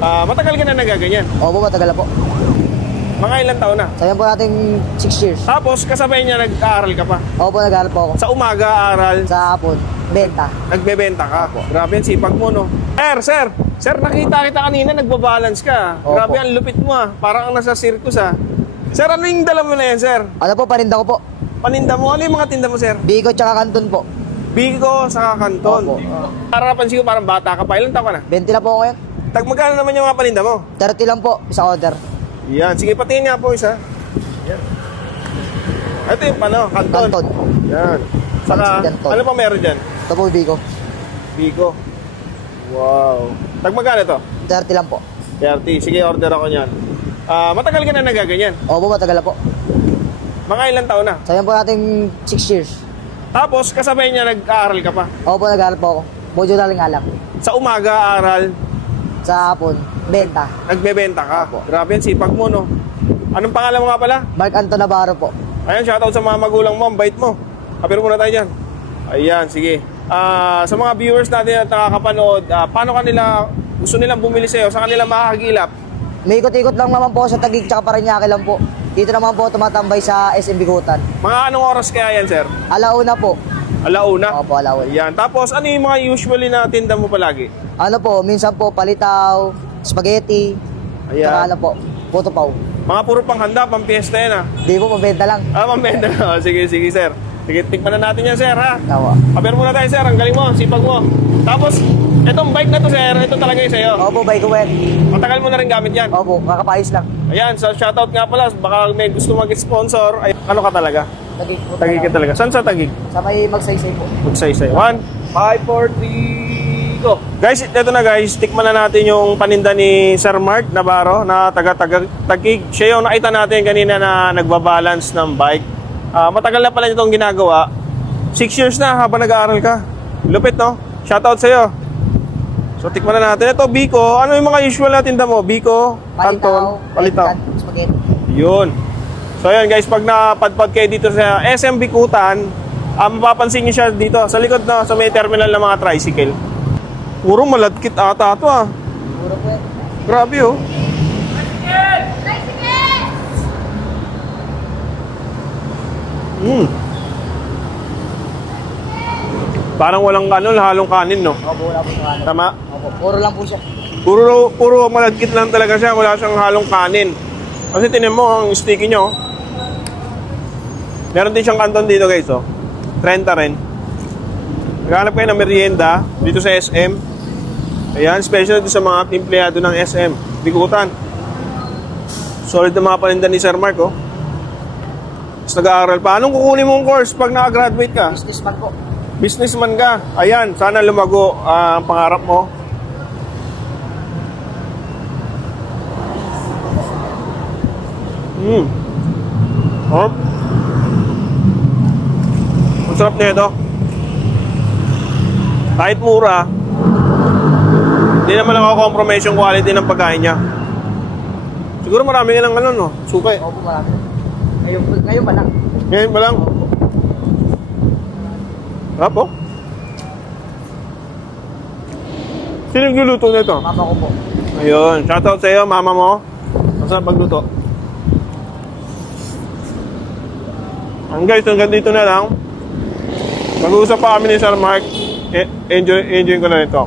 Matagal ka na nagaganyan? Opo, matagal na po. Mga ilang taon na? Sabihan po natin 6 years. Tapos kasabay niya nag-aaral ka pa? Opo, nag-aaral po ako. Sa umaga, aral? Sa hapon, benta. Nagbebenta ka? Opo. Grabe yan, sipag mo, no? Sir, nakita kita kanina, nagbabalance ka. Opo. Grabe, ang lupit mo, ah. Parang ang nasa circus, ah. Sir, ano yung dala mo na yan, sir? Ano po, paninda ko po. Paninda mo? Ano yung mga tinda mo, sir? Biko tsaka kanton po. Biko sa Canton. Opo. Para napansin ko, parang bata ka pa. Ilang taon ka na? 20 na po ako ngayon. Magkano naman yung mga paninda mo? 30 lang po, isa order. Yan, sige, patingin nga po isa. Yan. Ito yung Canton. Kanton. Yan. Saka, ano pa meron dyan? Ito po, Biko. Biko. Wow. Magkano ito? 30 lang po. 30. Sige, order ako niyan. Matagal ka na nagaganyan? Opo, matagal na po. Mga ilang taon na? Sabihan po natin 6 years. Tapos, kasabay niya nag-aaral ka pa? Opo, nag-aaral po ako. Module na lang alak. Sa umaga, aral? Sa hapon, benta. Nagbebenta ka? Opo. Grabe yan, sipag mo, no? Anong pangalan mo nga pala? Mark Anton Navarro po. Ayan, shoutout sa mga magulang mo, ang bait mo. Kapiro muna tayo dyan. Ayan, sige. Sa mga viewers natin at nakakapanood, paano kanila, gusto nilang bumili sa'yo, sa kanila makakagilap? May ikot-ikot lang naman po sa Taguig tsaka Parañaque lang po. Dito naman po tumatambay sa SM Bigutan. Mga anong oras kaya yan, sir? Alauna po. Alauna? Opo, alauna. Ayan, tapos ano yung mga usually na tinda mo palagi? Ano po, minsan po palitaw, spaghetti, Ayan. tsaka ano po, puto paw. Mga puro panghanda, pang piyesta yan, Di po, mabenta lang. Pambenta na. Sige, sir. Sige, tikman na natin yan, sir, ha? Tawa. Kapiro muna tayo, sir. Ang galing mo, sipag mo. Tapos, itong bike na to, sir, ito talaga yung sa'yo. Opo, bike ko yan. Matagal mo na rin gamit yan. Opo, kakapayos lang. Ayan, so shoutout nga pala, baka may gusto mag-sponsor. Ay, ano ka talaga? Taguig po. Taguig ka talaga. Saan sa Taguig? Sa may magsaysay po. Magsaysay. 1, 5, 4, 3, go! Guys, ito na guys, tikman na natin yung paninda ni Sir Mark Navarro na taga-Taguig. Siya yung nakita natin kanina na nagbabalance ng bike. Matagal na pala itong ginagawa. 6 years na habang nag-aaral ka. Lupit, no? Shoutout sa'yo. So, tikman na natin. Ito, Biko. Ano yung mga usual na tinda mo? Biko, Canton, palitaw. Spaghetti. Yun. So, ayan guys, pag napadpad kayo dito sa SM Bikutan, mapapansin nyo siya dito sa likod na sa may terminal ng mga tricycle. Puro malagkit ata ito, ah. Puro po yan. Grabe, oh. Parang walang halong kanin, no? Opo, wala po sa kanin. Tama? Opo, puro lang po siya. Puro malagkit lang talaga siya, wala siyang halong kanin. Kasi tinan mo ang sticky nyo. Meron din siyang kanton dito guys, oh. 30 rin. Naghanap kayo ng merienda dito sa SM. Ayan, special dito sa mga empleyado ng SM Bikutan. Solid na mga paninda ni Sir Mark, oh. Tapos nag-aaral pa. Anong kukunin mong course pag naka-graduate ka? Businessman po. Businessman ka. Ayan, sana lumago ang pangarap mo. Oh. Ang sarap na ito. Kahit mura, hindi naman nakakompromise yung quality ng pagkain niya. Siguro marami ka ng no? Sukay. Opo, marami. Ngayon pa lang. Ngayon pa lang. Sarap, oh. Sino yung luluto nito? Mama ko po. Ayun, shoutout sa iyo, mama mo. Masarap magluto. Guys, hanggang dito na lang. Mag-uusap pa kami ni Sir Mark. Enjoy ko na ito.